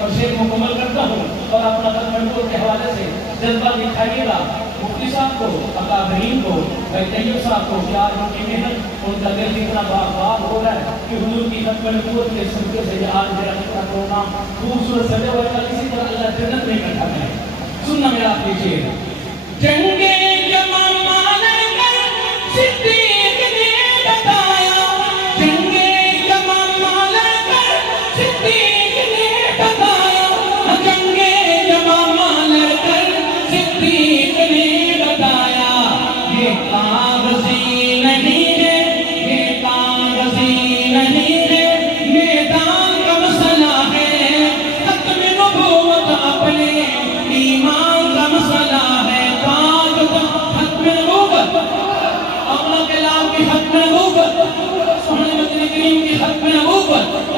اور شیخ مکمل کرتا ہوں اور اپنا ختم کے حوالے سے جذبہ دکھائیے گا مفتی صاحب کو، اکابرین کو، بھائی طیب صاحب کو کہ آج ان کی محنت ان کا دل کتنا باغ ہو رہا ہے کہ حضور کی ختم نبوت کے صدقے سے یہ آج میرا پورا پروگرام خوبصورت سجا ہوا ہے، کسی طرح اللہ جنت میں اکٹھا کرے۔ سننا میرا آپ لیجیے۔ جنگے یمامہ لڑ کر صدیق نے بتایا، جنگے یمامہ لڑ کر صدیق نے بتایا، جنگے یمامہ لڑ کر صدیق نے بتایا، یہ کاغذی نہیں ہے، یہ کاغذی نہیں ہے، میدان کا مسئلہ ہے، ختم نبوت اپنے ایمان کا مسئلہ ہے، ختم نبوت اولیاء کے نام کی ختم نبوت، محمد کریم کی ختم نبوت